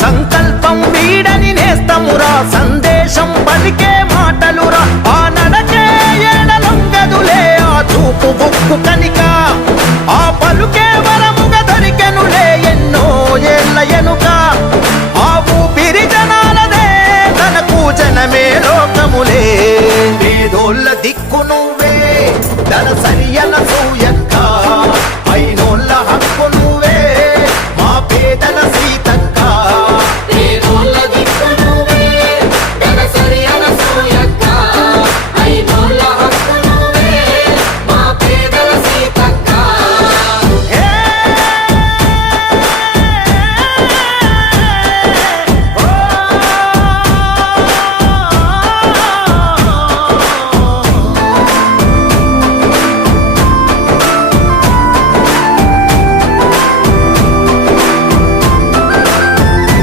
సంకల్పం వీడని నేస్తమురా సందేశం పలికే మాటలురా ఆ నడకే ఎడలొంగదులే ఆ చూపు బుక్కు కనిక ఆ పలుకే వరముగా దొరికెనులే ఎన్నో ఏళ్ళ ఎనుక ఆ ఊపిరి జనాలదే తనకు జనమే లోకములే పేదోళ్ళ దిక్కు నువ్వే దళ సరియన సూయంగా అయినోళ్ళ హక్కు నువ్వే మా పేదల